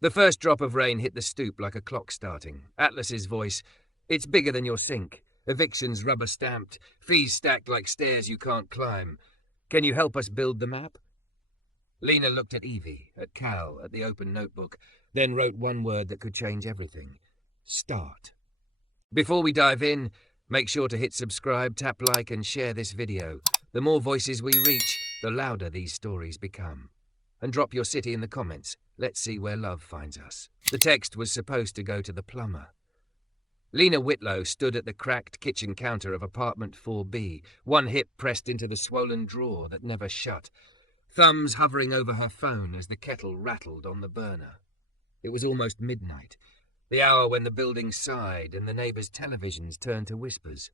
The first drop of rain hit the stoop like a clock starting. Atlas's voice, "It's bigger than your sink. Evictions rubber-stamped. Fees stacked like stairs you can't climb. Can you help us build the map?" Lena looked at Evie, at Cal, at the open notebook, then wrote one word that could change everything. Start. Before we dive in, make sure to hit subscribe, tap like, and share this video. The more voices we reach, the louder these stories become. And drop your city in the comments. Let's see where love finds us. The text was supposed to go to the plumber. Lena Whitlow stood at the cracked kitchen counter of apartment 4B, one hip pressed into the swollen drawer that never shut, thumbs hovering over her phone as the kettle rattled on the burner. It was almost midnight, the hour when the building sighed and the neighbors' televisions turned to whispers.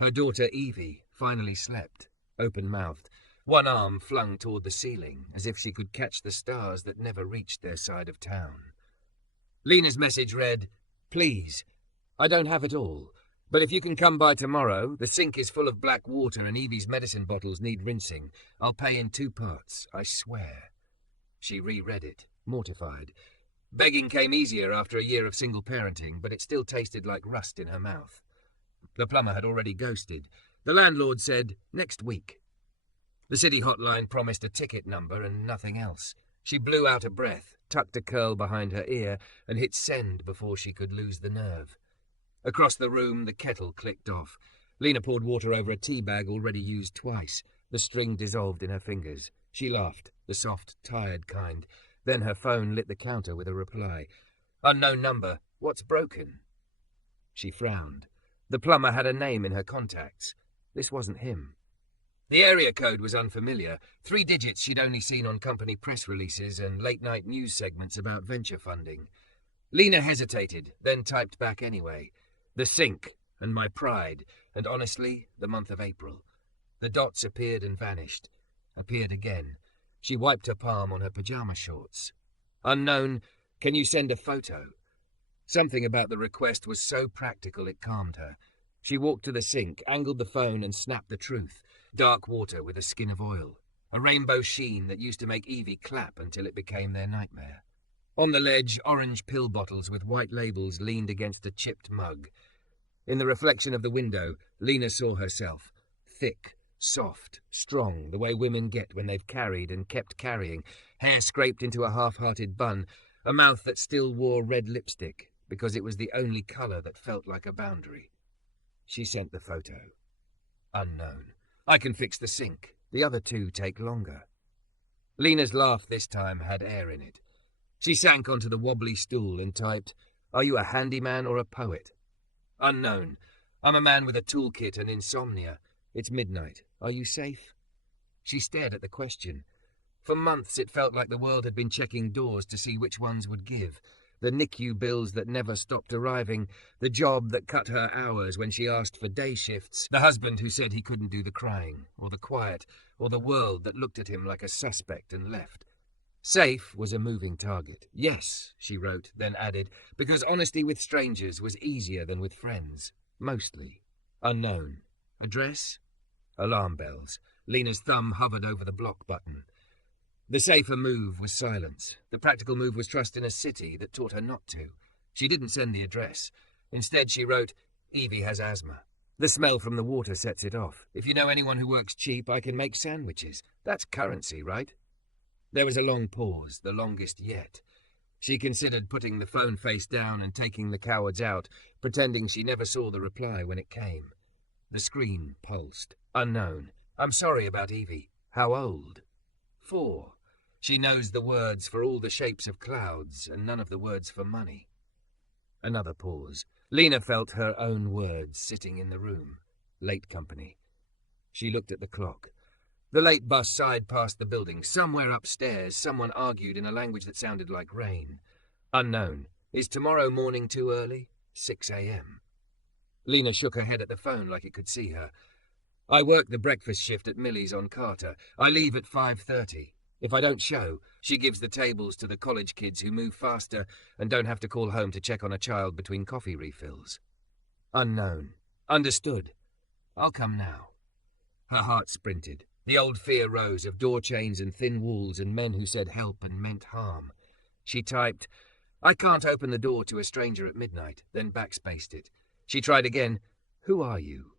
Her daughter Evie finally slept, open-mouthed, one arm flung toward the ceiling, as if she could catch the stars that never reached their side of town. Lena's message read, "Please, I don't have it all, but if you can come by tomorrow, the sink is full of black water and Evie's medicine bottles need rinsing. I'll pay in 2 parts, I swear." She reread it, mortified. Begging came easier after a year of single parenting, but it still tasted like rust in her mouth. The plumber had already ghosted. The landlord said, "Next week." The city hotline promised a ticket number and nothing else. She blew out a breath, tucked a curl behind her ear, and hit send before she could lose the nerve. Across the room, the kettle clicked off. Lena poured water over a tea bag already used twice. The string dissolved in her fingers. She laughed, the soft, tired kind. Then her phone lit the counter with a reply. "Unknown number. What's broken?" She frowned. The plumber had a name in her contacts. This wasn't him. The area code was unfamiliar, 3 digits she'd only seen on company press releases and late-night news segments about venture funding. Lena hesitated, then typed back anyway. The sink, and my pride, and honestly, the month of April. The dots appeared and vanished. Appeared again. She wiped her palm on her pajama shorts. Unknown, can you send a photo? Something about the request was so practical it calmed her. She walked to the sink, angled the phone, and snapped the truth. Dark water with a skin of oil. A rainbow sheen that used to make Evie clap until it became their nightmare. On the ledge, orange pill bottles with white labels leaned against a chipped mug. In the reflection of the window, Lena saw herself. Thick, soft, strong, the way women get when they've carried and kept carrying, hair scraped into a half-hearted bun, a mouth that still wore red lipstick, because it was the only colour that felt like a boundary. She sent the photo. Unknown. I can fix the sink. The other 2 take longer. Lena's laugh this time had air in it. She sank onto the wobbly stool and typed, "Are you a handyman or a poet?" Unknown. I'm a man with a toolkit and insomnia. It's midnight. Are you safe? She stared at the question. For months it felt like the world had been checking doors to see which ones would give. The NICU bills that never stopped arriving, the job that cut her hours when she asked for day shifts, the husband who said he couldn't do the crying, or the quiet, or the world that looked at him like a suspect and left. Safe was a moving target. Yes, she wrote, then added, because honesty with strangers was easier than with friends. Mostly. Unknown. Address? Alarm bells. Lena's thumb hovered over the block button. The safer move was silence. The practical move was trust in a city that taught her not to. She didn't send the address. Instead, she wrote, "Evie has asthma. The smell from the water sets it off. If you know anyone who works cheap, I can make sandwiches. That's currency, right?" There was a long pause, the longest yet. She considered putting the phone face down and taking the cowards out, pretending she never saw the reply when it came. The screen pulsed. Unknown. I'm sorry about Evie. How old? 4. She knows the words for all the shapes of clouds and none of the words for money. Another pause. Lena felt her own words sitting in the room. Late company. She looked at the clock. The late bus sighed past the building. Somewhere upstairs, someone argued in a language that sounded like rain. Unknown. Is tomorrow morning too early? 6 a.m. Lena shook her head at the phone like it could see her. I work the breakfast shift at Millie's on Carter. I leave at 5:30. If I don't show, she gives the tables to the college kids who move faster and don't have to call home to check on a child between coffee refills. Unknown. Understood. I'll come now. Her heart sprinted. The old fear rose of door chains and thin walls and men who said help and meant harm. She typed, "I can't open the door to a stranger at midnight," then backspaced it. She tried again, "Who are you?"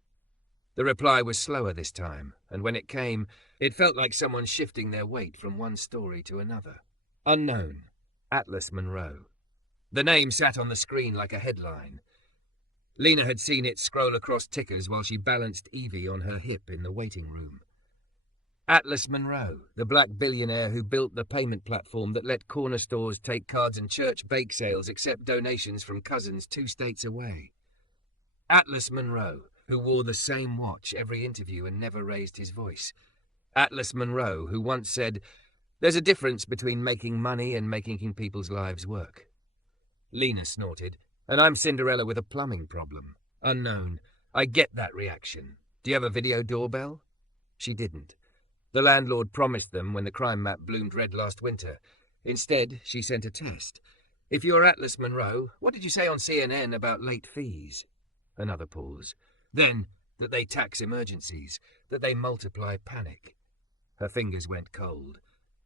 The reply was slower this time, and when it came, it felt like someone shifting their weight from one story to another. Unknown. Atlas Monroe. The name sat on the screen like a headline. Lena had seen it scroll across tickers while she balanced Evie on her hip in the waiting room. Atlas Monroe, the black billionaire who built the payment platform that let corner stores take cards and church bake sales accept donations from cousins 2 states away. Atlas Monroe, who wore the same watch every interview and never raised his voice. Atlas Monroe, who once said, "There's a difference between making money and making people's lives work." Lena snorted, "And I'm Cinderella with a plumbing problem. Unknown. I get that reaction. Do you have a video doorbell?" She didn't. The landlord promised them when the crime map bloomed red last winter. Instead, she sent a test. "If you're Atlas Monroe, what did you say on CNN about late fees?" Another pause. Then, that they tax emergencies, that they multiply panic. Her fingers went cold.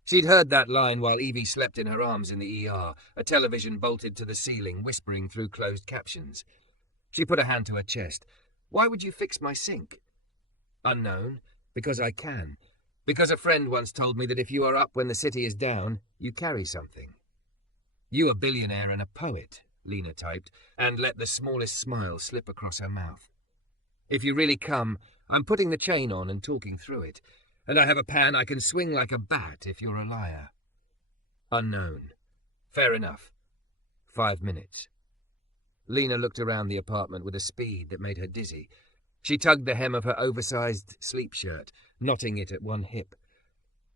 She'd heard that line while Evie slept in her arms in the ER, a television bolted to the ceiling, whispering through closed captions. She put a hand to her chest. "Why would you fix my sink?" Unknown. "Because I can. Because a friend once told me that if you are up when the city is down, you carry something." "You a billionaire and a poet," Lena typed, and let the smallest smile slip across her mouth. "If you really come, I'm putting the chain on and talking through it, and I have a pan I can swing like a bat if you're a liar." Unknown. "Fair enough. 5 minutes." Lena looked around the apartment with a speed that made her dizzy. She tugged the hem of her oversized sleep shirt, knotting it at one hip.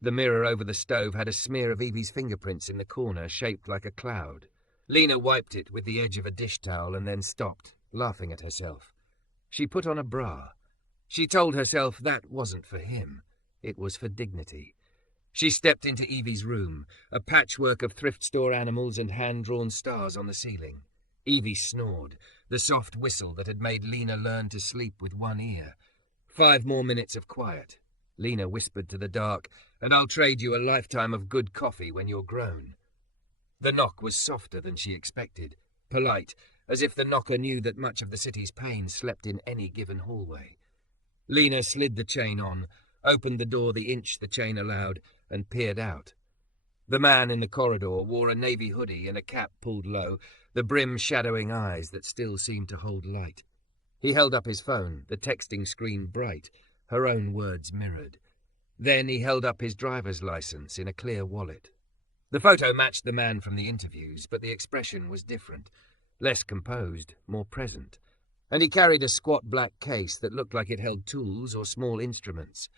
The mirror over the stove had a smear of Evie's fingerprints in the corner, shaped like a cloud. Lena wiped it with the edge of a dish towel and then stopped, laughing at herself. She put on a bra. She told herself that wasn't for him. It was for dignity. She stepped into Evie's room, a patchwork of thrift store animals and hand-drawn stars on the ceiling. Evie snored, the soft whistle that had made Lena learn to sleep with one ear. 5 more minutes of quiet. Lena whispered to the dark, "And I'll trade you a lifetime of good coffee when you're grown." The knock was softer than she expected, polite, as if the knocker knew that much of the city's pain slept in any given hallway. Lena slid the chain on, opened the door the inch the chain allowed, and peered out. The man in the corridor wore a navy hoodie and a cap pulled low, the brim shadowing eyes that still seemed to hold light. He held up his phone, the texting screen bright, her own words mirrored. Then he held up his driver's license in a clear wallet. The photo matched the man from the interviews, but the expression was different, less composed, more present. And he carried a squat black case that looked like it held tools or small instruments.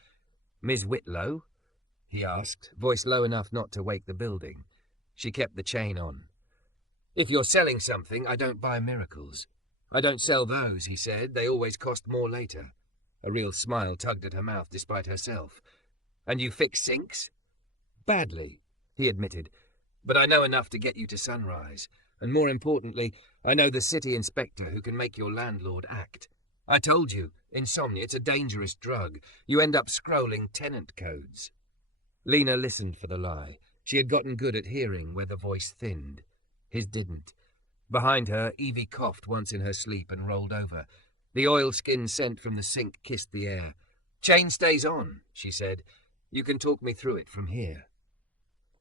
"Ms. Whitlow?" he asked, voice low enough not to wake the building. She kept the chain on. "If you're selling something, I don't buy miracles." "I don't sell those," he said. "They always cost more later." A real smile tugged at her mouth despite herself. "And you fix sinks?" "Badly," he admitted. "But I know enough to get you to Sunrise. And more importantly, I know the city inspector who can make your landlord act. I told you, insomnia, it's a dangerous drug. You end up scrolling tenant codes." Lena listened for the lie. She had gotten good at hearing where the voice thinned. His didn't. Behind her, Evie coughed once in her sleep and rolled over. The oilskin scent from the sink kissed the air. "Chain stays on," she said. "You can talk me through it from here."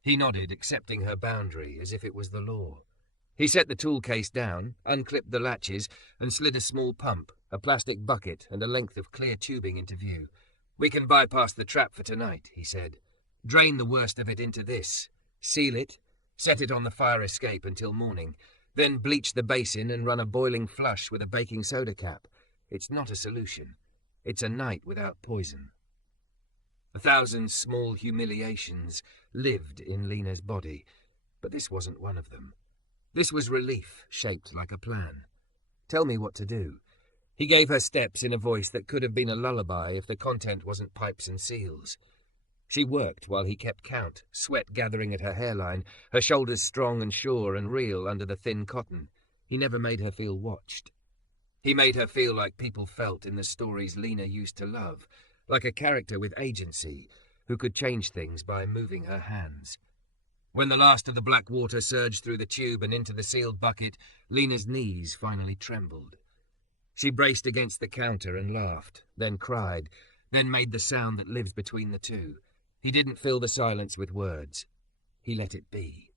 He nodded, accepting her boundary as if it was the law. He set the tool case down, unclipped the latches, and slid a small pump, a plastic bucket, and a length of clear tubing into view. "We can bypass the trap for tonight," he said. "Drain the worst of it into this. Seal it, set it on the fire escape until morning, then bleach the basin and run a boiling flush with a baking soda cap. It's not a solution. It's a night without poison." 1,000 small humiliations lived in Lena's body, but this wasn't one of them. This was relief, shaped like a plan. "Tell me what to do." He gave her steps in a voice that could have been a lullaby if the content wasn't pipes and seals. She worked while he kept count, sweat gathering at her hairline, her shoulders strong and sure and real under the thin cotton. He never made her feel watched. He made her feel like people felt in the stories Lena used to love, like a character with agency who could change things by moving her hands. When the last of the black water surged through the tube and into the sealed bucket, Lena's knees finally trembled. She braced against the counter and laughed, then cried, then made the sound that lives between the two. He didn't fill the silence with words. He let it be.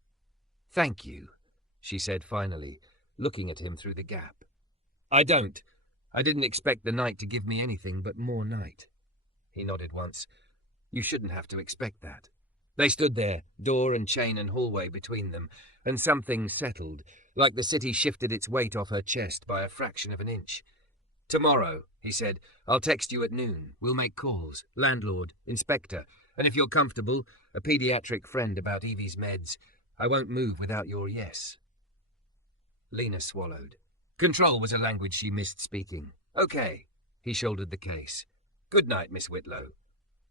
"Thank you," she said finally, looking at him through the gap. "I don't. I didn't expect the night to give me anything but more night." He nodded once. "You shouldn't have to expect that." They stood there, door and chain and hallway between them, and something settled, like the city shifted its weight off her chest by a fraction of an inch. "Tomorrow," he said, "I'll text you at noon. We'll make calls. Landlord, inspector, and if you're comfortable, a pediatric friend about Evie's meds. I won't move without your yes." Lena swallowed. Control was a language she missed speaking. "Okay." He shouldered the case. "Good night, Miss Whitlow."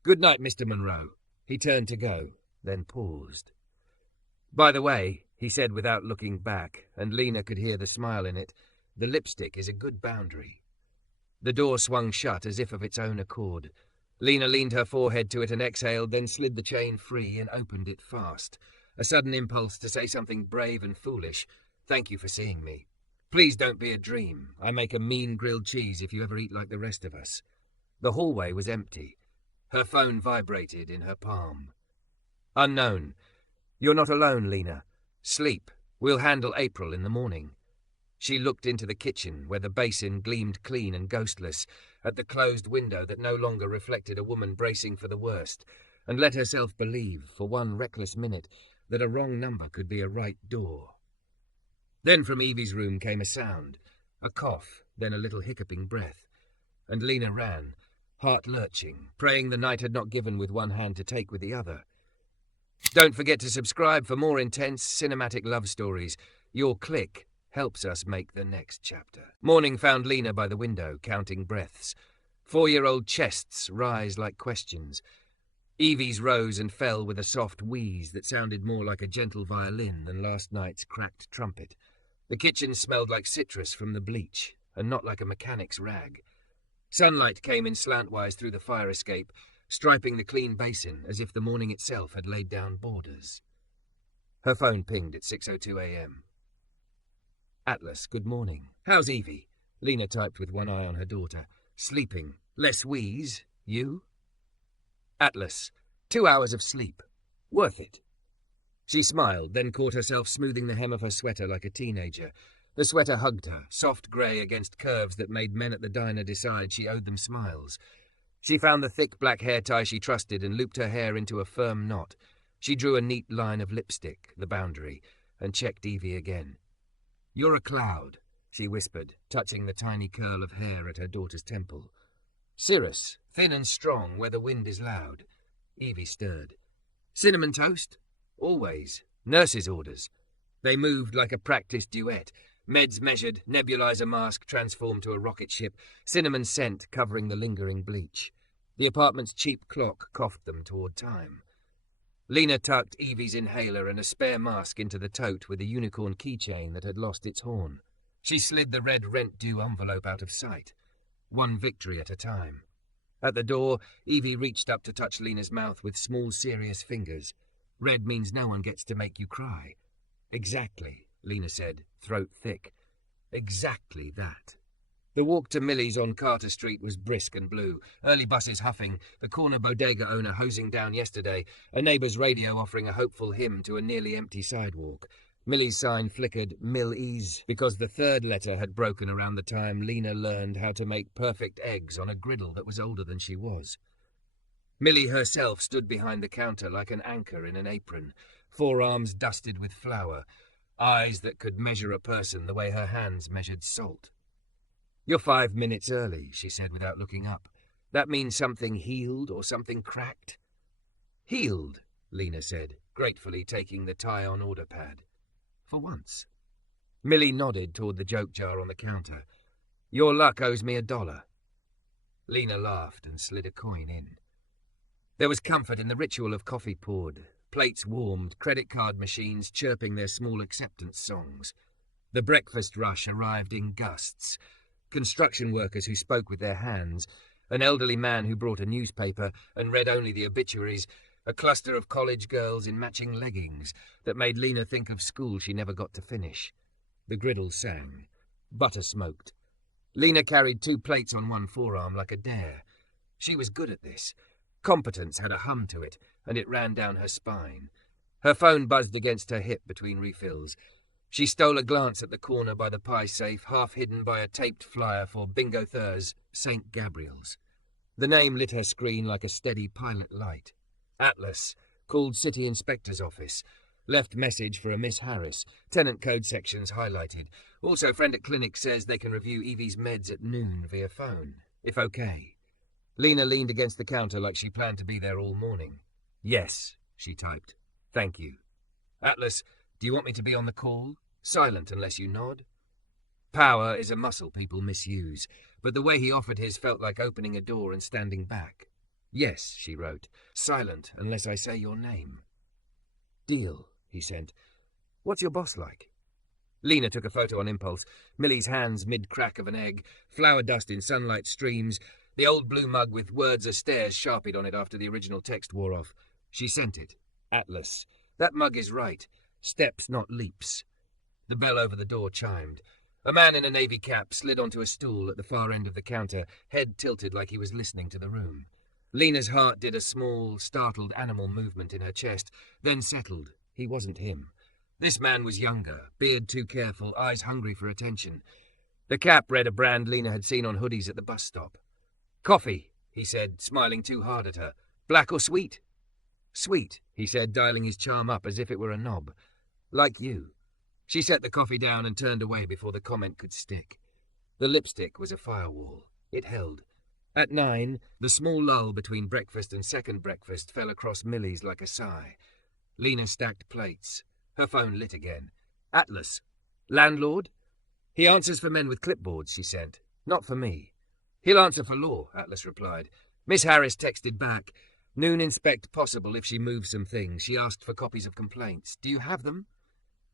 "Good night, Mr. Monroe." He turned to go, then paused. "By the way," he said without looking back, and Lena could hear the smile in it, "the lipstick is a good boundary." The door swung shut as if of its own accord. Lena leaned her forehead to it and exhaled, then slid the chain free and opened it fast. A sudden impulse to say something brave and foolish. "Thank you for seeing me. Please don't be a dream. I make a mean grilled cheese if you ever eat like the rest of us." The hallway was empty. Her phone vibrated in her palm. "Unknown. You're not alone, Lena. Sleep. We'll handle April in the morning." She looked into the kitchen, where the basin gleamed clean and ghostless, at the closed window that no longer reflected a woman bracing for the worst, and let herself believe, for one reckless minute, that a wrong number could be a right door. Then from Evie's room came a sound, a cough, then a little hiccuping breath, and Lena ran, heart lurching, praying the night had not given with one hand to take with the other. Don't forget to subscribe for more intense cinematic love stories. Your click helps us make the next chapter. Morning found Lena by the window, counting breaths. 4-year-old chests rise like questions. Evie's rose and fell with a soft wheeze that sounded more like a gentle violin than last night's cracked trumpet. The kitchen smelled like citrus from the bleach, and not like a mechanic's rag. Sunlight came in slantwise through the fire escape, striping the clean basin as if the morning itself had laid down borders. Her phone pinged at 6:02 a.m. "Atlas, good morning. How's Evie?" Lena typed with one eye on her daughter. "Sleeping. Less wheeze. You?" "Atlas, 2 hours of sleep. Worth it." She smiled, then caught herself smoothing the hem of her sweater like a teenager. The sweater hugged her, soft grey against curves that made men at the diner decide she owed them smiles. She found the thick black hair tie she trusted and looped her hair into a firm knot. She drew a neat line of lipstick, the boundary, and checked Evie again. "You're a cloud," she whispered, touching the tiny curl of hair at her daughter's temple. "Cirrus, thin and strong where the wind is loud." Evie stirred. "Cinnamon toast?" "Always. Nurse's orders." They moved like a practiced duet. Meds measured, nebulizer mask transformed to a rocket ship, cinnamon scent covering the lingering bleach. The apartment's cheap clock coughed them toward time. Lena tucked Evie's inhaler and a spare mask into the tote with a unicorn keychain that had lost its horn. She slid the red rent-due envelope out of sight, one victory at a time. At the door, Evie reached up to touch Lena's mouth with small, serious fingers. "Red means no one gets to make you cry." "Exactly," Lena said, throat thick. "Exactly that." The walk to Millie's on Carter Street was brisk and blue, early buses huffing, the corner bodega owner hosing down yesterday, a neighbour's radio offering a hopeful hymn to a nearly empty sidewalk. Millie's sign flickered Mill-E's because the third letter had broken around the time Lena learned how to make perfect eggs on a griddle that was older than she was. Millie herself stood behind the counter like an anchor in an apron, forearms dusted with flour, eyes that could measure a person the way her hands measured salt. "You're 5 minutes early," she said without looking up. "That means something healed or something cracked?" "Healed," Lena said, gratefully taking the tie-on order pad. "For once." Millie nodded toward the joke jar on the counter. "Your luck owes me $1. Lena laughed and slid a coin in. There was comfort in the ritual of coffee poured, plates warmed, credit card machines chirping their small acceptance songs. The breakfast rush arrived in gusts. Construction workers who spoke with their hands, an elderly man who brought a newspaper and read only the obituaries, a cluster of college girls in matching leggings that made Lena think of school she never got to finish. The griddle sang. Butter smoked. Lena carried 2 plates on one forearm like a dare. She was good at this. Competence had a hum to it, and it ran down her spine. Her phone buzzed against her hip between refills. She stole a glance at the corner by the pie safe, half hidden by a taped flyer for Bingo Thurs, St. Gabriel's. The name lit her screen like a steady pilot light. Atlas. Called City Inspector's Office. Left message for a Miss Harris. Tenant code sections highlighted. Also, friend at clinic says they can review Evie's meds at noon via phone, if okay. Lena leaned against the counter like she planned to be there all morning. Yes, she typed. Thank you. Atlas, do you want me to be on the call? Silent unless you nod? Power is a muscle people misuse, but the way he offered his felt like opening a door and standing back. Yes, she wrote. Silent unless I say your name. Deal, he sent. What's your boss like? Lena took a photo on impulse. Millie's hands mid-crack of an egg, flour dust in sunlight streams, the old blue mug with words astairs sharpied on it after the original text wore off. She sent it. Atlas. That mug is right. Steps, not leaps. The bell over the door chimed. A man in a navy cap slid onto a stool at the far end of the counter, head tilted like he was listening to the room. Lena's heart did a small, startled animal movement in her chest, then settled. He wasn't him. This man was younger, beard too careful, eyes hungry for attention. The cap read a brand Lena had seen on hoodies at the bus stop. Coffee, he said, smiling too hard at her. Black or sweet? Sweet, he said, dialing his charm up as if it were a knob. Like you. She set the coffee down and turned away before the comment could stick. The lipstick was a firewall. It held. At 9, the small lull between breakfast and second breakfast fell across Millie's like a sigh. Lena stacked plates. Her phone lit again. Atlas. Landlord? He answers for men with clipboards, she sent. Not for me. He'll answer for law, Atlas replied. Miss Harris texted back. Noon inspect possible if she moves some things. She asked for copies of complaints. Do you have them?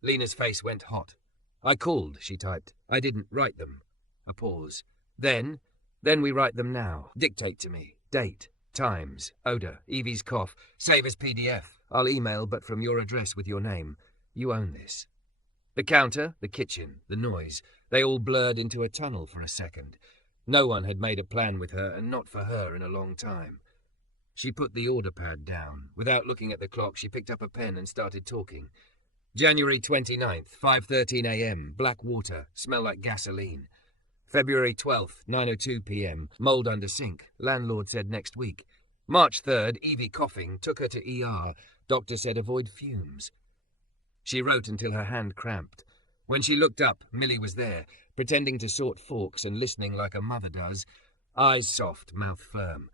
Lena's face went hot. I called, she typed. I didn't write them. A pause. Then we write them now. Dictate to me. Date. Times. Odor. Evie's cough. Save as PDF. I'll email, but from your address with your name. You own this. The counter, the kitchen, the noise, they all blurred into a tunnel for a second. No one had made a plan with her, and not for her, in a long time. She put the order pad down. Without looking at the clock, she picked up a pen and started talking. January 29th, 5:13 a.m., black water, smell like gasoline. February 12th, 9:02 p.m., mold under sink, landlord said next week. March 3rd, Evie coughing, took her to ER. Doctor said avoid fumes. She wrote until her hand cramped. When she looked up, Millie was there, pretending to sort forks and listening like a mother does. Eyes soft, mouth firm.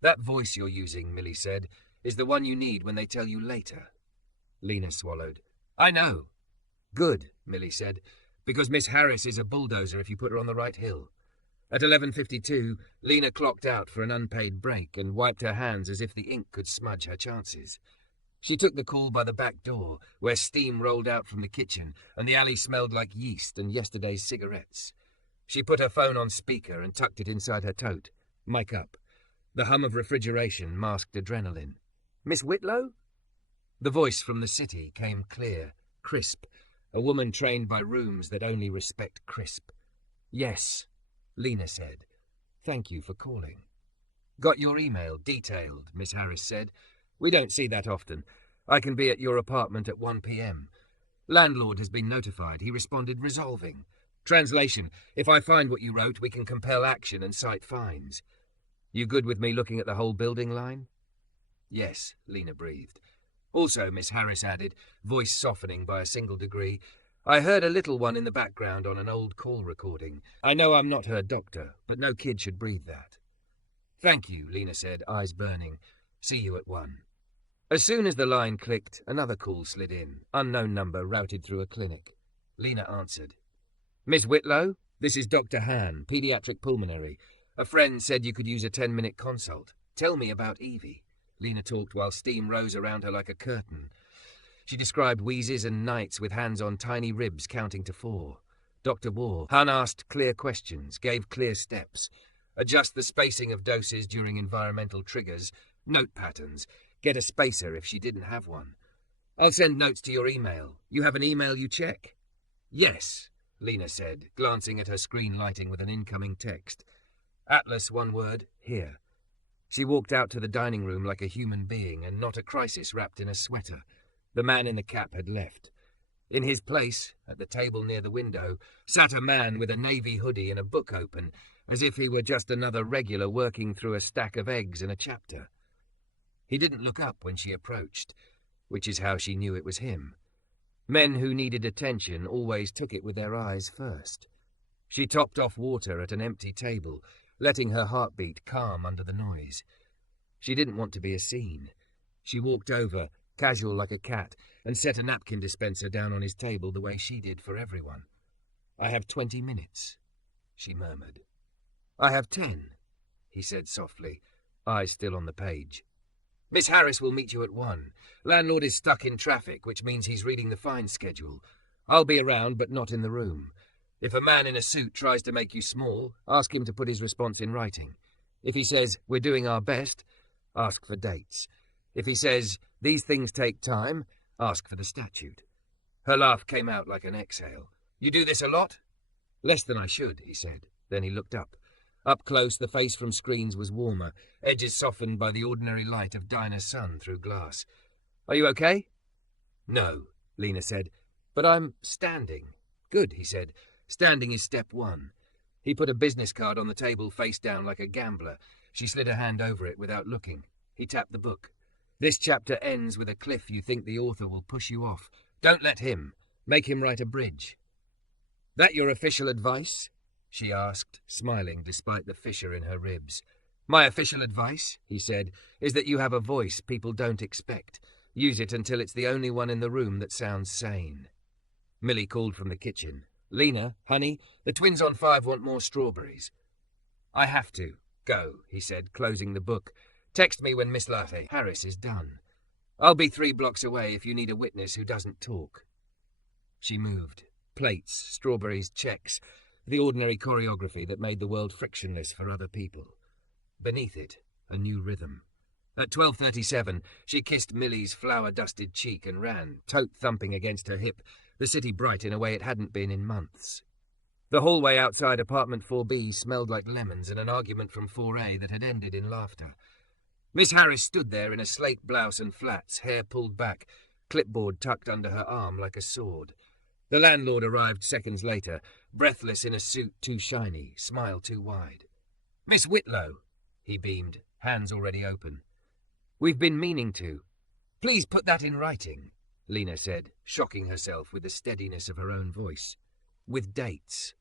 That voice you're using, Millie said, is the one you need when they tell you later. Lena swallowed. I know. Good, Millie said, because Miss Harris is a bulldozer if you put her on the right hill. At 11:52, Lena clocked out for an unpaid break and wiped her hands as if the ink could smudge her chances. She took the call by the back door, where steam rolled out from the kitchen, and the alley smelled like yeast and yesterday's cigarettes. She put her phone on speaker and tucked it inside her tote. Mic up. The hum of refrigeration masked adrenaline. Miss Whitlow? The voice from the city came clear, crisp, a woman trained by rooms that only respect crisp. Yes, Lena said. Thank you for calling. Got your email, detailed, Miss Harris said. We don't see that often. I can be at your apartment at 1 p.m. Landlord has been notified. He responded, resolving. Translation, if I find what you wrote, we can compel action and cite fines. You good with me looking at the whole building line? Yes, Lena breathed. Also, Miss Harris added, voice softening by a single degree, I heard a little one in the background on an old call recording. I know I'm not her doctor, but no kid should breathe that. Thank you, Lena said, eyes burning. See you at 1. As soon as the line clicked, another call slid in. Unknown number routed through a clinic. Lena answered. Miss Whitlow, this is Dr. Han, pediatric pulmonary. A friend said you could use a 10-minute consult. Tell me about Evie. Lena talked while steam rose around her like a curtain. She described wheezes and nights with hands on tiny ribs counting to 4. Dr. Wall. Han asked clear questions, gave clear steps. Adjust the spacing of doses during environmental triggers. Note patterns. Get a spacer if she didn't have one. I'll send notes to your email. You have an email you check? Yes, Lena said, glancing at her screen lighting with an incoming text. Atlas, one word, here. She walked out to the dining room like a human being and not a crisis wrapped in a sweater. The man in the cap had left. In his place, at the table near the window, sat a man with a navy hoodie and a book open, as if he were just another regular working through a stack of eggs in a chapter. He didn't look up when she approached, which is how she knew it was him. Men who needed attention always took it with their eyes first. She topped off water at an empty table, letting her heartbeat calm under the noise. She didn't want to be a scene. She walked over, casual like a cat, and set a napkin dispenser down on his table the way she did for everyone. I have 20 minutes, she murmured. I have 10, he said softly, eyes still on the page. Miss Harris will meet you at 1. Landlord is stuck in traffic, which means he's reading the fine schedule. I'll be around, but not in the room. If a man in a suit tries to make you small, ask him to put his response in writing. If he says, we're doing our best, ask for dates. If he says, these things take time, ask for the statute. Her laugh came out like an exhale. You do this a lot? Less than I should, he said. Then he looked up. Up close, the face from screens was warmer, edges softened by the ordinary light of Dinah's sun through glass. Are you okay? No, Lena said, but I'm standing. Good, he said. Standing is step 1. He put a business card on the table face down like a gambler. She slid a hand over it without looking. He tapped the book. This chapter ends with a cliff you think the author will push you off. Don't let him. Make him write a bridge. That your official advice? She asked, smiling despite the fissure in her ribs. My official advice, he said, is that you have a voice people don't expect. Use it until it's the only one in the room that sounds sane. Millie called from the kitchen. Lena, honey, the twins on 5 want more strawberries. I have to. Go, he said, closing the book. Text me when Miss Latte Harris is done. I'll be 3 blocks away if you need a witness who doesn't talk. She moved. Plates, strawberries, checks. The ordinary choreography that made the world frictionless for other people. Beneath it, a new rhythm. At 12:37, she kissed Millie's flour-dusted cheek and ran, tote thumping against her hip, the city bright in a way it hadn't been in months. The hallway outside apartment 4B smelled like lemons and an argument from 4A that had ended in laughter. Miss Harris stood there in a slate blouse and flats, hair pulled back, clipboard tucked under her arm like a sword. The landlord arrived seconds later, breathless in a suit too shiny, smile too wide. Miss Whitlow, he beamed, hands already open. We've been meaning to. Please put that in writing, Lena said, shocking herself with the steadiness of her own voice. With dates.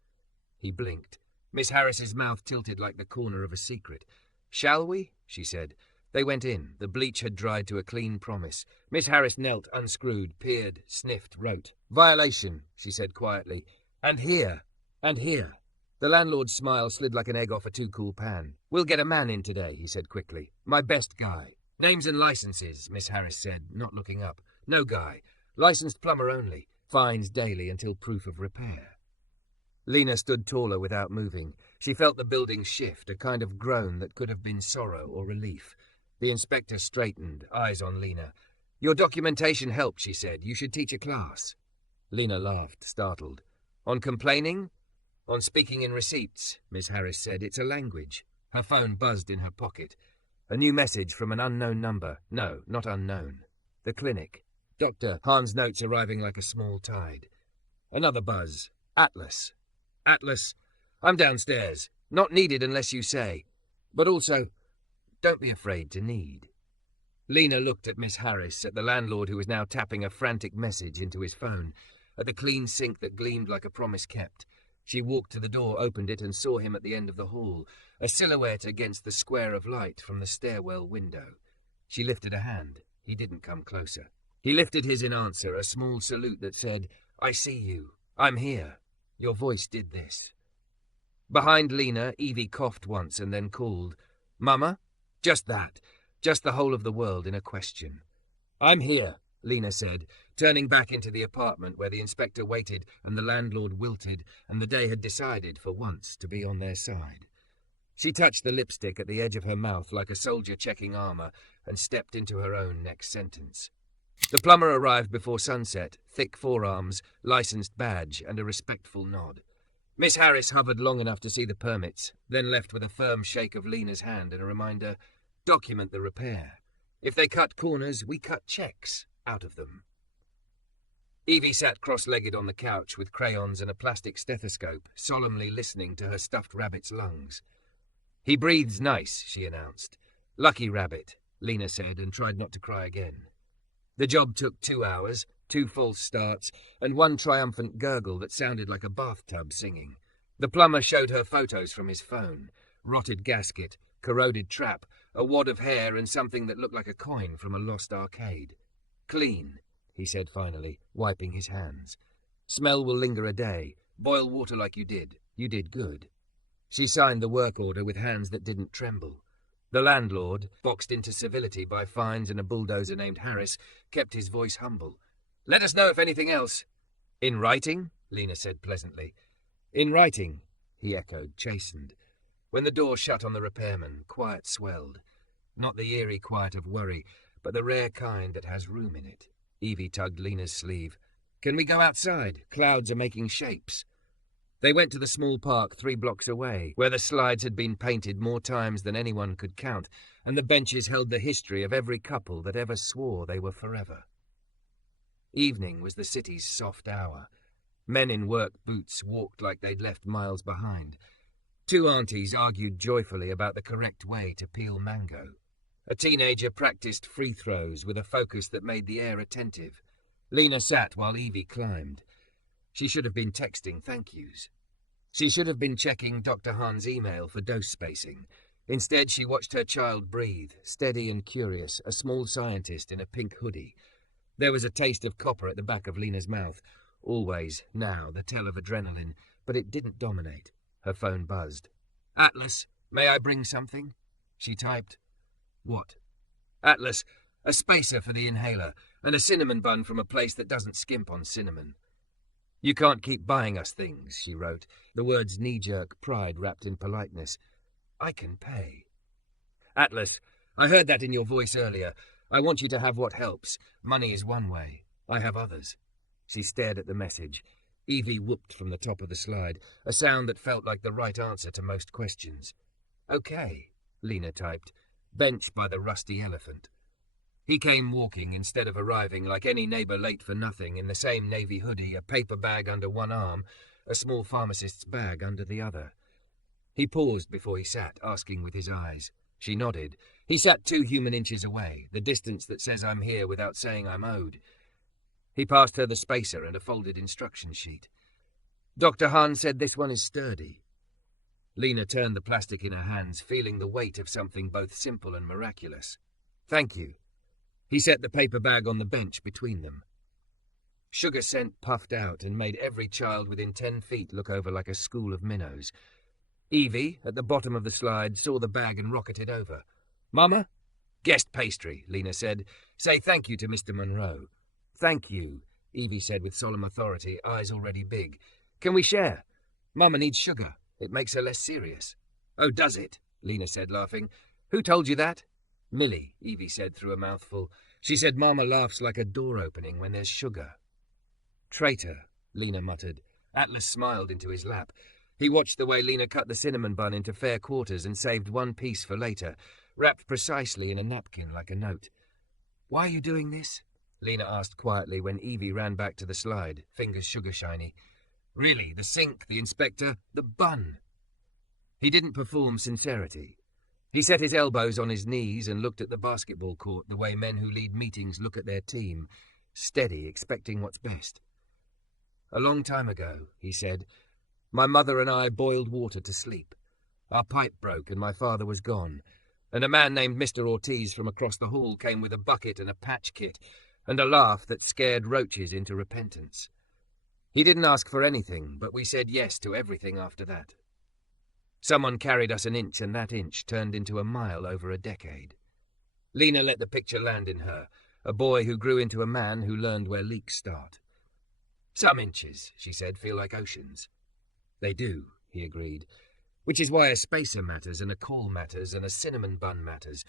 He blinked. Miss Harris's mouth tilted like the corner of a secret. Shall we? She said. They went in. The bleach had dried to a clean promise. Miss Harris knelt, unscrewed, peered, sniffed, wrote. Violation, she said quietly. And here. And here. The landlord's smile slid like an egg off a too-cool pan. We'll get a man in today, he said quickly. My best guy. Names and licenses, Miss Harris said, not looking up. No guy. Licensed plumber only. Fines daily until proof of repair. Lena stood taller without moving. She felt the building shift, a kind of groan that could have been sorrow or relief. The inspector straightened, eyes on Lena. Your documentation helped, she said. You should teach a class. Lena laughed, startled. On complaining? On speaking in receipts, Miss Harris said. It's a language. Her phone buzzed in her pocket. A new message from an unknown number. No, not unknown. The clinic. Dr. Hahn's notes arriving like a small tide. Another buzz. Atlas. Atlas. I'm downstairs. Not needed unless you say. But also, don't be afraid to need. Lena looked at Miss Harris, at the landlord who was now tapping a frantic message into his phone, at the clean sink that gleamed like a promise kept. She walked to the door, opened it, and saw him at the end of the hall, a silhouette against the square of light from the stairwell window. She lifted a hand. He didn't come closer. He lifted his in answer, a small salute that said, I see you. I'm here. Your voice did this. Behind Lena, Evie coughed once and then called, Mama? Just that. Just the whole of the world in a question. I'm here, Lena said, turning back into the apartment where the inspector waited and the landlord wilted and the day had decided, for once, to be on their side. She touched the lipstick at the edge of her mouth like a soldier checking armor and stepped into her own next sentence. The plumber arrived before sunset, thick forearms, licensed badge, and a respectful nod. Miss Harris hovered long enough to see the permits, then left with a firm shake of Lena's hand and a reminder, document the repair. If they cut corners, we cut checks out of them. Evie sat cross-legged on the couch with crayons and a plastic stethoscope, solemnly listening to her stuffed rabbit's lungs. He breathes nice, she announced. Lucky rabbit, Lena said, and tried not to cry again. The job took 2 hours, 2 false starts, and 1 triumphant gurgle that sounded like a bathtub singing. The plumber showed her photos from his phone. Rotted gasket, corroded trap, a wad of hair, and something that looked like a coin from a lost arcade. Clean, he said finally, wiping his hands. Smell will linger a day. Boil water like you did. You did good. She signed the work order with hands that didn't tremble. The landlord, boxed into civility by fines and a bulldozer named Harris, kept his voice humble. Let us know if anything else. In writing? Lena said pleasantly. In writing, he echoed, chastened. When the door shut on the repairman, quiet swelled. Not the eerie quiet of worry, but the rare kind that has room in it. Evie tugged Lena's sleeve. Can we go outside? Clouds are making shapes. They went to the small park 3 blocks away, where the slides had been painted more times than anyone could count, and the benches held the history of every couple that ever swore they were forever. Evening was the city's soft hour. Men in work boots walked like they'd left miles behind. 2 aunties argued joyfully about the correct way to peel mango. A teenager practiced free throws with a focus that made the air attentive. Lena sat while Evie climbed. She should have been texting thank yous. She should have been checking Dr. Hahn's email for dose spacing. Instead, she watched her child breathe, steady and curious, a small scientist in a pink hoodie. There was a taste of copper at the back of Lena's mouth. Always, now, the tell of adrenaline, but it didn't dominate. Her phone buzzed. Atlas, may I bring something? She typed. What? Atlas, a spacer for the inhaler, and a cinnamon bun from a place that doesn't skimp on cinnamon. You can't keep buying us things, she wrote, the words knee-jerk pride wrapped in politeness. I can pay. Atlas, I heard that in your voice earlier. I want you to have what helps. Money is one way. I have others. She stared at the message. Evie whooped from the top of the slide, a sound that felt like the right answer to most questions. Okay, Lena typed. Bench by the rusty elephant. He came walking instead of arriving like any neighbour late for nothing, in the same navy hoodie, a paper bag under one arm, a small pharmacist's bag under the other. He paused before he sat, asking with his eyes. She nodded. He sat 2 human inches away, the distance that says I'm here without saying I'm owed. He passed her the spacer and a folded instruction sheet. Dr. Hahn said this one is sturdy. Lena turned the plastic in her hands, feeling the weight of something both simple and miraculous. Thank you. He set the paper bag on the bench between them. Sugar scent puffed out and made every child within 10 feet look over like a school of minnows. Evie, at the bottom of the slide, saw the bag and rocketed over. Mama? Guest pastry, Lena said. Say thank you to Mr. Monroe. Thank you, Evie said with solemn authority, eyes already big. Can we share? Mama needs sugar. It makes her less serious. Oh, does it? Lena said, laughing. Who told you that? Millie, Evie said through a mouthful. She said Mama laughs like a door opening when there's sugar. Traitor, Lena muttered. Atlas smiled into his lap. He watched the way Lena cut the cinnamon bun into fair quarters and saved 1 piece for later, wrapped precisely in a napkin like a note. Why are you doing this? Lena asked quietly when Evie ran back to the slide, fingers sugar shiny. Really, the sink, the inspector, the bun. He didn't perform sincerity. He set his elbows on his knees and looked at the basketball court the way men who lead meetings look at their team, steady, expecting what's best. A long time ago, he said, my mother and I boiled water to sleep. Our pipe broke and my father was gone, and a man named Mr. Ortiz from across the hall came with a bucket and a patch kit, and a laugh that scared roaches into repentance. He didn't ask for anything, but we said yes to everything after that. Someone carried us an inch, and that inch turned into a mile over a decade. Lena let the picture land in her, a boy who grew into a man who learned where leaks start. Some inches, she said, feel like oceans. They do, he agreed. Which is why a spacer matters, and a call matters, and a cinnamon bun matters.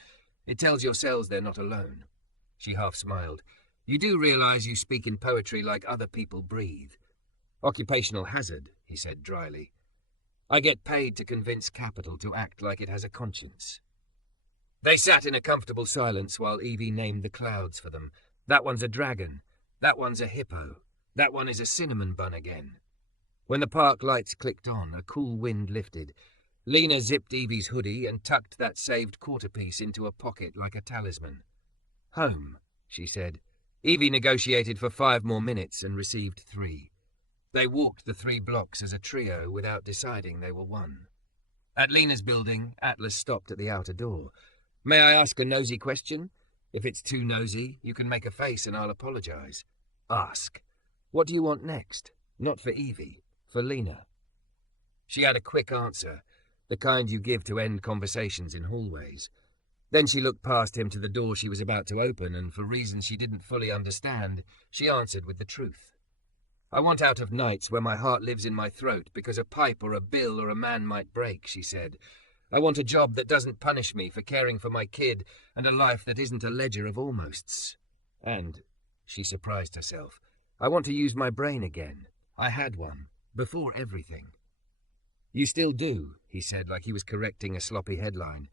It tells your cells they're not alone. She half smiled. You do realize you speak in poetry like other people breathe. Occupational hazard, he said dryly. I get paid to convince capital to act like it has a conscience. They sat in a comfortable silence while Evie named the clouds for them. That one's a dragon. That one's a hippo. That one is a cinnamon bun again. When the park lights clicked on, a cool wind lifted. Lena zipped Evie's hoodie and tucked that saved quarter-piece into a pocket like a talisman. Home, she said. Evie negotiated for 5 more minutes and received 3. They walked the 3 blocks as a trio without deciding they were one. At Lena's building, Atlas stopped at the outer door. May I ask a nosy question? If it's too nosy, you can make a face and I'll apologize. Ask. What do you want next? Not for Evie, for Lena. She had a quick answer, the kind you give to end conversations in hallways. Then she looked past him to the door she was about to open, and for reasons she didn't fully understand, she answered with the truth. I want out of nights where my heart lives in my throat because a pipe or a bill or a man might break, she said. I want a job that doesn't punish me for caring for my kid and a life that isn't a ledger of almosts. And, she surprised herself, I want to use my brain again. I had one, before everything. You still do, he said like he was correcting a sloppy headline.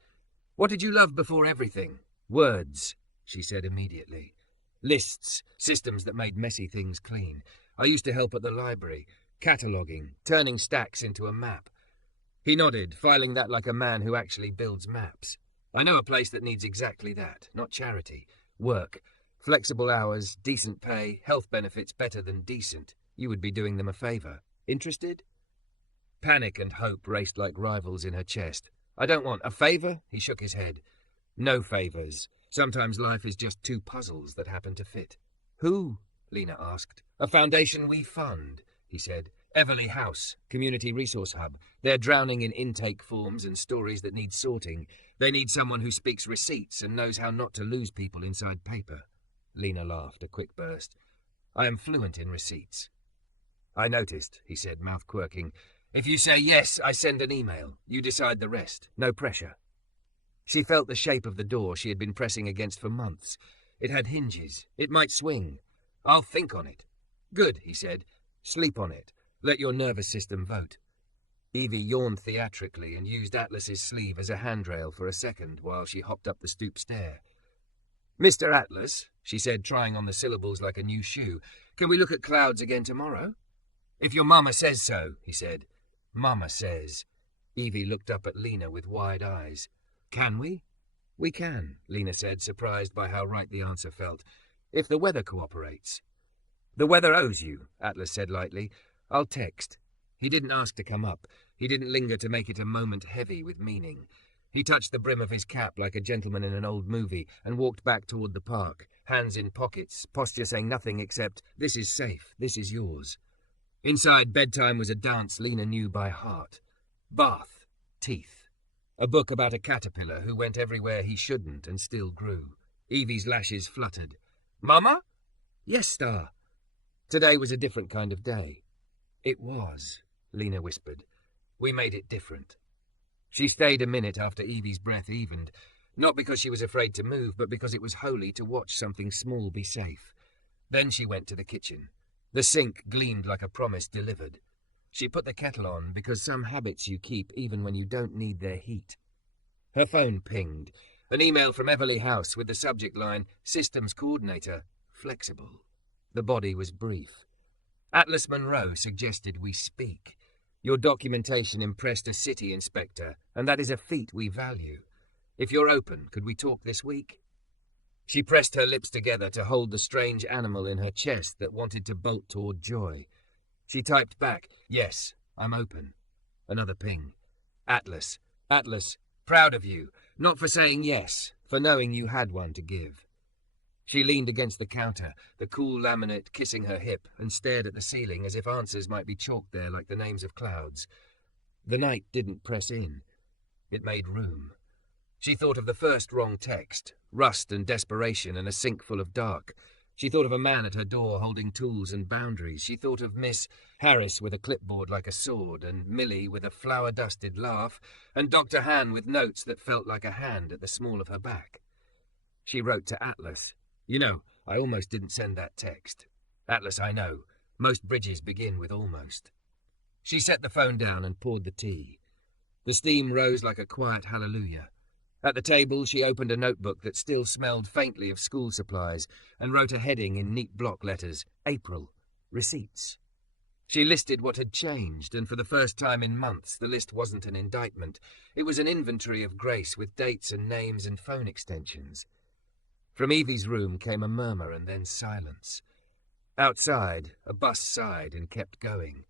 What did you love before everything? Words, she said immediately. Lists, systems that made messy things clean. I used to help at the library, cataloguing, turning stacks into a map. He nodded, filing that like a man who actually builds maps. I know a place that needs exactly that, not charity. Work, flexible hours, decent pay, health benefits better than decent. You would be doing them a favor. Interested? Panic and hope raced like rivals in her chest. I don't want a favor, he shook his head. No favors. Sometimes life is just 2 puzzles that happen to fit. Who? Lena asked. A foundation we fund, he said. Everly House, Community Resource Hub. They're drowning in intake forms and stories that need sorting. They need someone who speaks receipts and knows how not to lose people inside paper. Lena laughed, a quick burst. I am fluent in receipts. I noticed, he said, mouth quirking. If you say yes, I send an email. You decide the rest. No pressure. She felt the shape of the door she had been pressing against for months. It had hinges. It might swing. I'll think on it. Good, he said. Sleep on it. Let your nervous system vote. Evie yawned theatrically and used Atlas's sleeve as a handrail for a second while she hopped up the stoop stair. Mr. Atlas, she said, trying on the syllables like a new shoe, can we look at clouds again tomorrow? If your mama says so, he said. Mama says. Evie looked up at Lena with wide eyes. Can we? We can, Lena said, surprised by how right the answer felt. If the weather cooperates. The weather owes you, Atlas said lightly. I'll text. He didn't ask to come up. He didn't linger to make it a moment heavy with meaning. He touched the brim of his cap like a gentleman in an old movie and walked back toward the park, hands in pockets, posture saying nothing except, this is safe, this is yours. Inside, bedtime was a dance Lena knew by heart. Bath, teeth. A book about a caterpillar who went everywhere he shouldn't and still grew. Evie's lashes fluttered. Mama? Yes, Star. Today was a different kind of day. It was, Lena whispered. We made it different. She stayed a minute after Evie's breath evened, not because she was afraid to move, but because it was holy to watch something small be safe. Then she went to the kitchen. The sink gleamed like a promise delivered. She put the kettle on because some habits you keep even when you don't need their heat. Her phone pinged. An email from Everly House with the subject line, Systems Coordinator, Flexible. The body was brief. Atlas Monroe suggested we speak. Your documentation impressed a city inspector, and that is a feat we value. If you're open, could we talk this week? She pressed her lips together to hold the strange animal in her chest that wanted to bolt toward joy. She typed back, yes, I'm open. Another ping. Atlas, proud of you, not for saying yes, for knowing you had one to give. She leaned against the counter, the cool laminate kissing her hip, and stared at the ceiling as if answers might be chalked there like the names of clouds. The night didn't press in. It made room. She thought of the first wrong text, rust and desperation and a sink full of dark. She thought of a man at her door holding tools and boundaries. She thought of Miss Harris with a clipboard like a sword, and Millie with a flour-dusted laugh, and Dr. Han with notes that felt like a hand at the small of her back. She wrote to Atlas. You know, I almost didn't send that text. Atlas, I know. Most bridges begin with almost. She set the phone down and poured the tea. The steam rose like a quiet hallelujah. At the table, she opened a notebook that still smelled faintly of school supplies and wrote a heading in neat block letters, April, receipts. She listed what had changed, and for the first time in months, the list wasn't an indictment. It was an inventory of grace with dates and names and phone extensions. From Evie's room came a murmur and then silence. Outside, a bus sighed and kept going.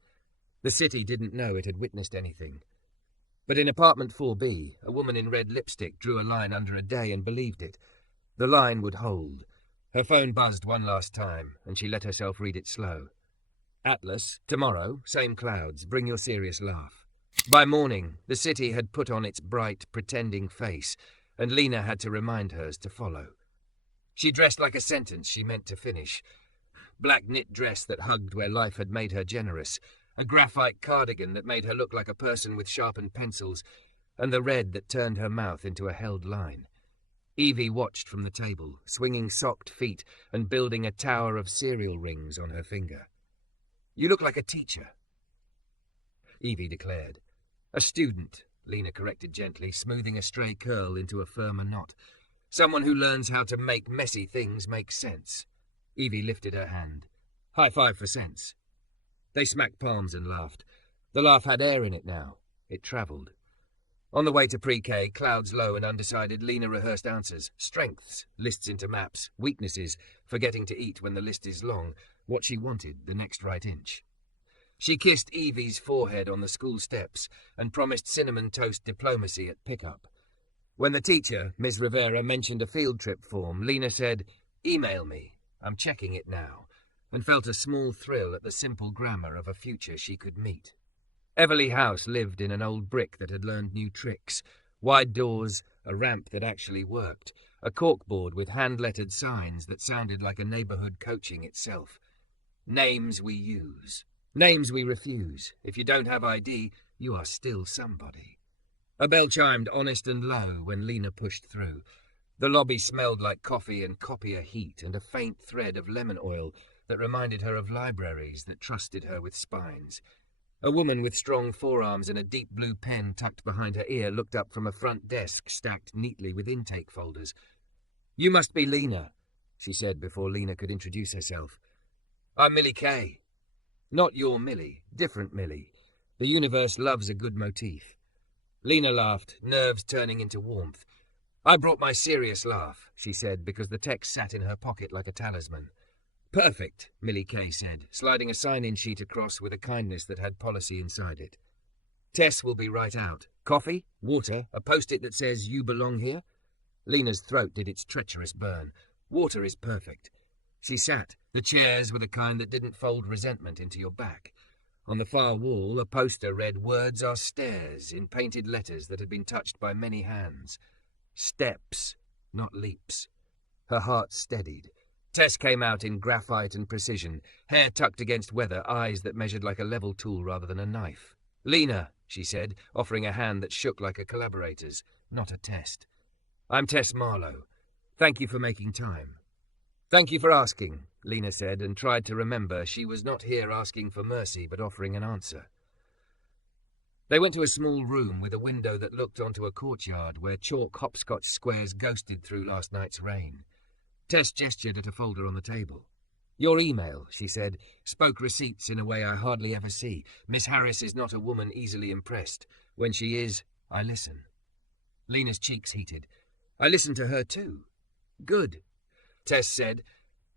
The city didn't know it had witnessed anything. But in apartment 4B, a woman in red lipstick drew a line under a day and believed it. The line would hold. Her phone buzzed one last time, and she let herself read it slow. Atlas, tomorrow, same clouds, bring your serious laugh. By morning, the city had put on its bright, pretending face, and Lena had to remind hers to follow. She dressed like a sentence she meant to finish. Black knit dress that hugged where life had made her generous, a graphite cardigan that made her look like a person with sharpened pencils, and the red that turned her mouth into a held line. Evie watched from the table, swinging socked feet and building a tower of cereal rings on her finger. You look like a teacher, Evie declared. A student, Lena corrected gently, smoothing a stray curl into a firmer knot. Someone who learns how to make messy things make sense. Evie lifted her hand. High five for sense. They smacked palms and laughed. The laugh had air in it now. It travelled. On the way to pre-K, clouds low and undecided, Lena rehearsed answers. Strengths, lists into maps. Weaknesses, forgetting to eat when the list is long. What she wanted, the next right inch. She kissed Evie's forehead on the school steps and promised cinnamon toast diplomacy at pickup. When the teacher, Ms. Rivera, mentioned a field trip form, Lena said, Email me. I'm checking it now, and felt a small thrill at the simple grammar of a future she could meet. Everleigh House lived in an old brick that had learned new tricks. Wide doors, a ramp that actually worked, a corkboard with hand-lettered signs that sounded like a neighbourhood coaching itself. Names we use. Names we refuse. If you don't have ID, you are still somebody. A bell chimed honest and low when Lena pushed through. The lobby smelled like coffee and copier heat and a faint thread of lemon oil that reminded her of libraries that trusted her with spines. A woman with strong forearms and a deep blue pen tucked behind her ear looked up from a front desk stacked neatly with intake folders. You must be Lena, she said before Lena could introduce herself. I'm Millie Kay. Not your Millie, different Millie. The universe loves a good motif. Lena laughed, nerves turning into warmth. I brought my serious laugh, she said, because the text sat in her pocket like a talisman. Perfect, Millie Kay said, sliding a sign-in sheet across with a kindness that had policy inside it. Tess will be right out. Coffee? Water? A post-it that says, you belong here? Lena's throat did its treacherous burn. Water is perfect. She sat. The chairs were the kind that didn't fold resentment into your back. On the far wall, a poster read, Words are stairs, in painted letters that had been touched by many hands. Steps, not leaps. Her heart steadied. Tess came out in graphite and precision, hair tucked against weather, eyes that measured like a level tool rather than a knife. Lena, she said, offering a hand that shook like a collaborator's, not a test. I'm Tess Marlowe. Thank you for making time. Thank you for asking, Lena said, and tried to remember she was not here asking for mercy but offering an answer. They went to a small room with a window that looked onto a courtyard where chalk hopscotch squares ghosted through last night's rain. Tess gestured at a folder on the table. Your email, she said, spoke receipts in a way I hardly ever see. Miss Harris is not a woman easily impressed. When she is, I listen. Lena's cheeks heated. I listen to her too. Good, Tess said.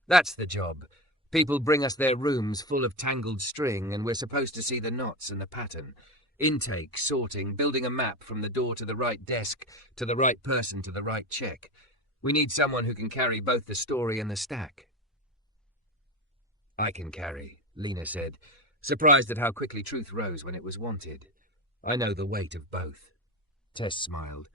That's the job. People bring us their rooms full of tangled string, and we're supposed to see the knots and the pattern. Intake, sorting, building a map from the door to the right desk, to the right person to the right check. We need someone who can carry both the story and the stack. I can carry, Lena said, surprised at how quickly truth rose when it was wanted. I know the weight of both. Tess smiled.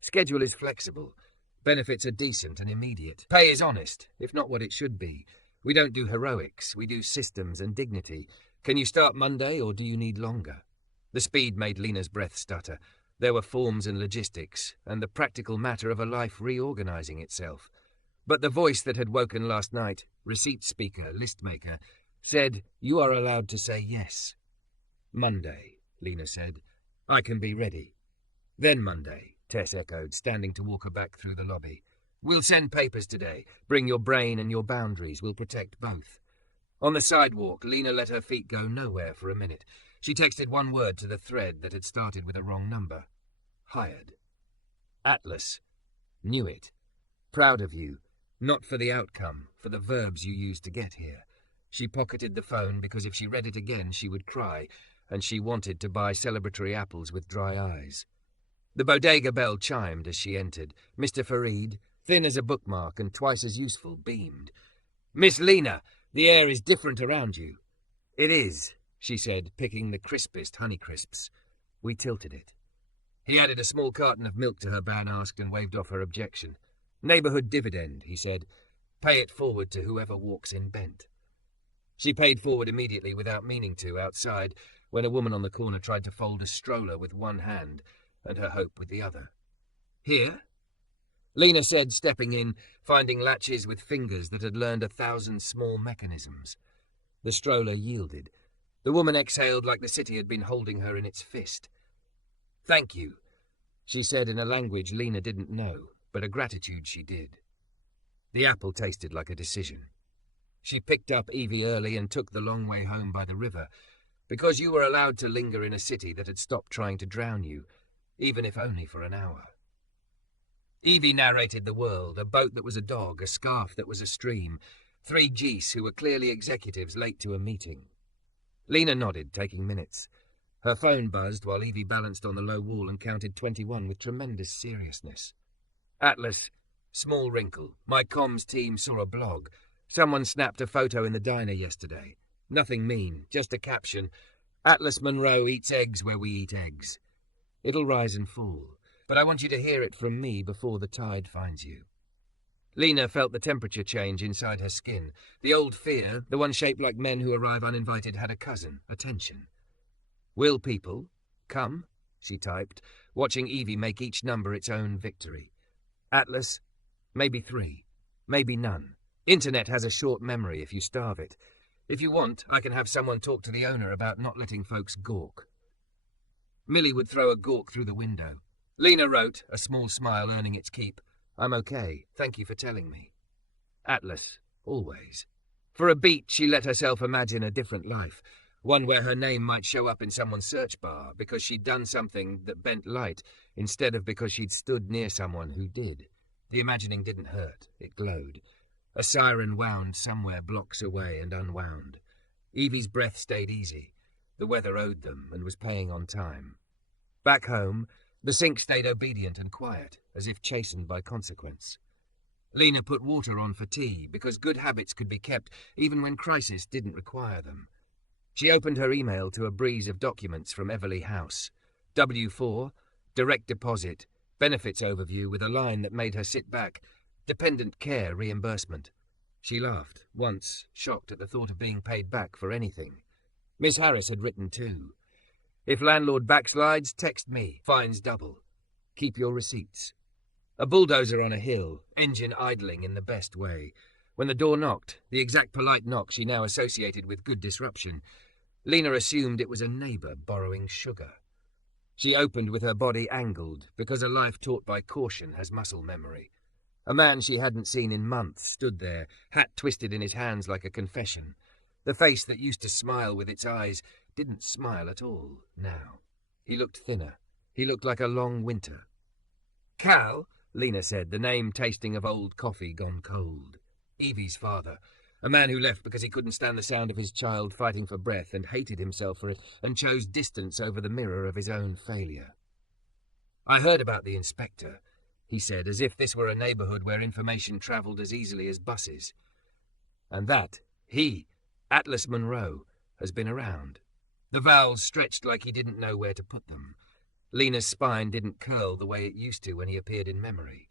Schedule is flexible. Benefits are decent and immediate. Pay is honest, if not what it should be. We don't do heroics, we do systems and dignity. Can you start Monday, or do you need longer? The speed made Lena's breath stutter. There were forms and logistics, and the practical matter of a life reorganizing itself. But the voice that had woken last night, receipt speaker, list maker, said, "You are allowed to say yes." "Monday," Lena said. "I can be ready." "Then Monday," Tess echoed, standing to walk her back through the lobby. "We'll send papers today. Bring your brain and your boundaries. We'll protect both." On the sidewalk, Lena let her feet go nowhere for a minute. She texted one word to the thread that had started with a wrong number. Hired. Atlas. Knew it. Proud of you. Not for the outcome, for the verbs you used to get here. She pocketed the phone because if she read it again she would cry, and she wanted to buy celebratory apples with dry eyes. The bodega bell chimed as she entered. Mr. Farid, thin as a bookmark and twice as useful, beamed. "Miss Lena, the air is different around you." "It is," she said, picking the crispest Honeycrisps. We tilted it. He added a small carton of milk to her ban asked and waved off her objection. "Neighborhood dividend," he said. "Pay it forward to whoever walks in bent." She paid forward immediately without meaning to outside when a woman on the corner tried to fold a stroller with one hand and her hope with the other. "Here?" Lena said, stepping in, finding latches with fingers that had learned 1,000 small mechanisms. The stroller yielded. The woman exhaled like the city had been holding her in its fist. "Thank you," she said in a language Lena didn't know, but a gratitude she did. The apple tasted like a decision. She picked up Evie early and took the long way home by the river, because you were allowed to linger in a city that had stopped trying to drown you, even if only for an hour. Evie narrated the world, a boat that was a dog, a scarf that was a stream, 3 geese who were clearly executives late to a meeting. Lena nodded, taking minutes. Her phone buzzed while Evie balanced on the low wall and counted 21 with tremendous seriousness. "Atlas, small wrinkle. My comms team saw a blog. Someone snapped a photo in the diner yesterday. Nothing mean, just a caption. Atlas Monroe eats eggs where we eat eggs. It'll rise and fall, but I want you to hear it from me before the tide finds you." Lena felt the temperature change inside her skin. The old fear, the one shaped like men who arrive uninvited, had a cousin, attention. "Will people come?" she typed, watching Evie make each number its own victory. "Atlas, maybe 3, maybe none. Internet has a short memory if you starve it. If you want, I can have someone talk to the owner about not letting folks gawk." Millie would throw a gawk through the window. Lena wrote, a small smile earning its keep. "I'm okay. Thank you for telling me." Atlas, always. For a beat, she let herself imagine a different life, one where her name might show up in someone's search bar because she'd done something that bent light instead of because she'd stood near someone who did. The imagining didn't hurt. It glowed. A siren wound somewhere blocks away and unwound. Evie's breath stayed easy. The weather owed them and was paying on time. Back home, the sink stayed obedient and quiet, as if chastened by consequence. Lena put water on for tea because good habits could be kept even when crisis didn't require them. She opened her email to a breeze of documents from Everly House. W4, direct deposit, benefits overview with a line that made her sit back, dependent care reimbursement. She laughed, once, shocked at the thought of being paid back for anything. Miss Harris had written too. "If landlord backslides, text me, fines double. Keep your receipts." A bulldozer on a hill, engine idling in the best way. When the door knocked, the exact polite knock she now associated with good disruption, Lena assumed it was a neighbour borrowing sugar. She opened with her body angled, because a life taught by caution has muscle memory. A man she hadn't seen in months stood there, hat twisted in his hands like a confession. The face that used to smile with its eyes didn't smile at all now. He looked thinner. He looked like a long winter. "Cal," Lena said, the name tasting of old coffee gone cold. Evie's father, a man who left because he couldn't stand the sound of his child fighting for breath and hated himself for it and chose distance over the mirror of his own failure. "I heard about the inspector," he said, as if this were a neighborhood where information traveled as easily as buses. "And that, he, Atlas Monroe, has been around." The vowels stretched like he didn't know where to put them. Lena's spine didn't curl the way it used to when he appeared in memory.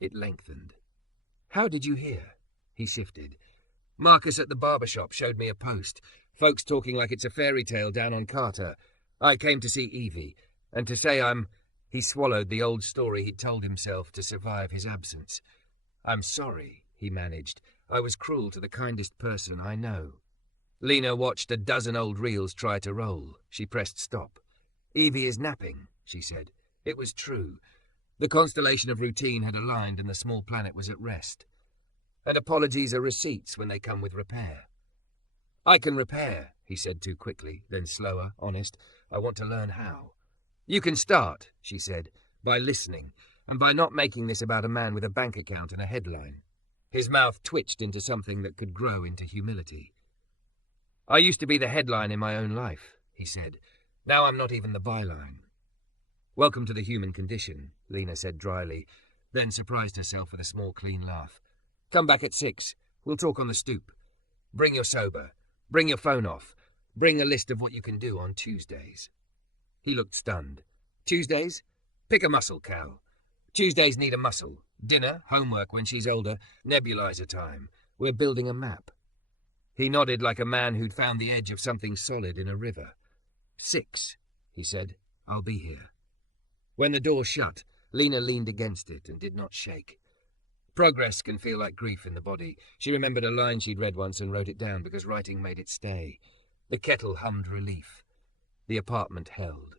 It lengthened. "How did you hear?" He shifted. "Marcus at the barber shop showed me a post. Folks talking like it's a fairy tale down on Carter. I came to see Evie, and to say I'm—" He swallowed the old story he'd told himself to survive his absence. "I'm sorry," he managed. "I was cruel to the kindest person I know." Lena watched a dozen old reels try to roll. She pressed stop. "Evie is napping," she said. It was true. The constellation of routine had aligned and the small planet was at rest. And apologies are receipts when they come with repair. "I can repair," he said too quickly, then slower, honest. "I want to learn how." "You can start," she said, "by listening, and by not making this about a man with a bank account and a headline." His mouth twitched into something that could grow into humility. "I used to be the headline in my own life," he said. "Now I'm not even the byline." "Welcome to the human condition," Lena said dryly, then surprised herself with a small clean laugh. "Come back at 6. We'll talk on the stoop. Bring your sober. Bring your phone off. Bring a list of what you can do on Tuesdays." He looked stunned. "Tuesdays? Pick a muscle, Cal. Tuesdays need a muscle. Dinner, homework when she's older, nebulizer time. We're building a map." He nodded like a man who'd found the edge of something solid in a river. 6, he said. "I'll be here." When the door shut, Lena leaned against it and did not shake. Progress can feel like grief in the body. She remembered a line she'd read once and wrote it down because writing made it stay. The kettle hummed relief. The apartment held.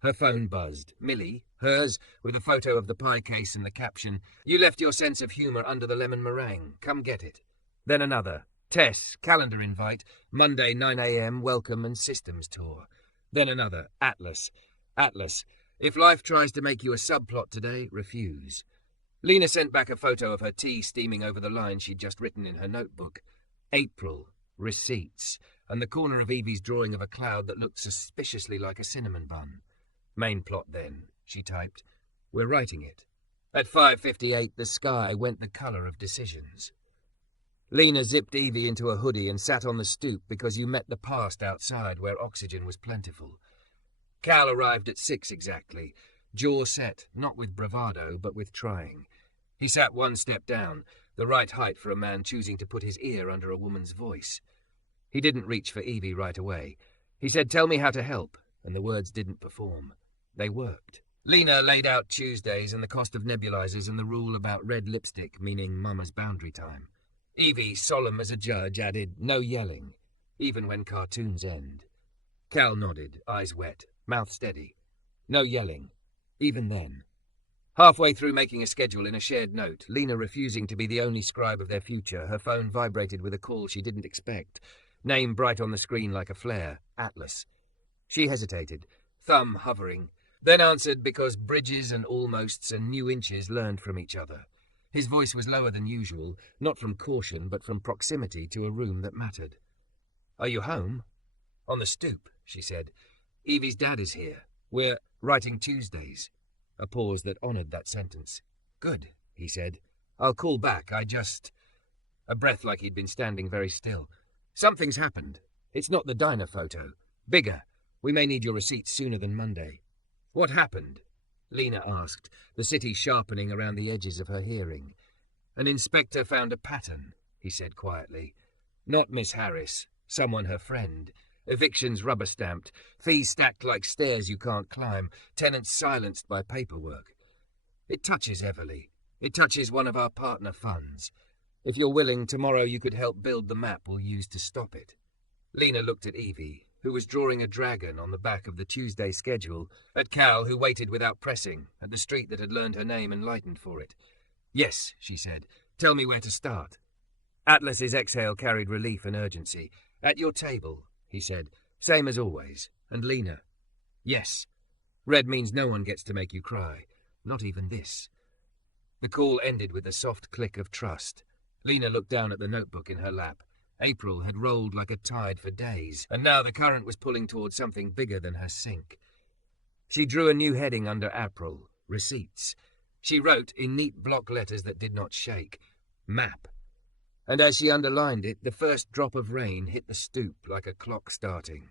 Her phone buzzed. Millie, hers, with a photo of the pie case and the caption, "You left your sense of humour under the lemon meringue. Come get it." Then another. Tess, calendar invite, Monday 9 a.m, welcome and systems tour. Then another. Atlas. Atlas. If life tries to make you a subplot today, refuse. Lena sent back a photo of her tea steaming over the line she'd just written in her notebook. April. Receipts. And the corner of Evie's drawing of a cloud that looked suspiciously like a cinnamon bun. Main plot then, she typed. We're writing it. At 5:58, the sky went the colour of decisions. Lena zipped Evie into a hoodie and sat on the stoop because you met the past outside where oxygen was plentiful. Cal arrived at 6 exactly, jaw set, not with bravado, but with trying. He sat one step down, the right height for a man choosing to put his ear under a woman's voice. He didn't reach for Evie right away. He said, "Tell me how to help," and the words didn't perform. They worked. Lena laid out Tuesdays and the cost of nebulizers and the rule about red lipstick, meaning Mama's boundary time. Evie, solemn as a judge, added, "No yelling, even when cartoons end." Cal nodded, eyes wet, mouth steady. "No yelling, even then." Halfway through making a schedule in a shared note, Lena refusing to be the only scribe of their future, her phone vibrated with a call she didn't expect. Name bright on the screen like a flare, Atlas. She hesitated, thumb hovering, then answered because bridges and almosts and new inches learned from each other. His voice was lower than usual, not from caution, but from proximity to a room that mattered. "Are you home?" "On the stoop," she said. "Evie's dad is here. We're writing Tuesdays." A pause that honoured that sentence. "Good," he said. "I'll call back. A breath like he'd been standing very still. "Something's happened. It's not the diner photo. Bigger. We may need your receipts sooner than Monday." "What happened?" Lena asked, the city sharpening around the edges of her hearing. "An inspector found a pattern," he said quietly. "Not Miss Harris. Someone her friend. Evictions rubber-stamped. Fees stacked like stairs you can't climb. Tenants silenced by paperwork. It touches Everly. It touches one of our partner funds. If you're willing, tomorrow you could help build the map we'll use to stop it." Lena looked at Evie, who was drawing a dragon on the back of the Tuesday schedule, at Cal, who waited without pressing, at the street that had learned her name and lightened for it. "Yes," she said. "Tell me where to start." Atlas's exhale carried relief and urgency. "At your table," he said. "Same as always. And Lena." "Yes. Red means no one gets to make you cry. Not even this." The call ended with a soft click of trust. Lena looked down at the notebook in her lap. April had rolled like a tide for days, and now the current was pulling towards something bigger than her sink. She drew a new heading under April, receipts. She wrote, in neat block letters that did not shake, "Map." And as she underlined it, the first drop of rain hit the stoop like a clock starting.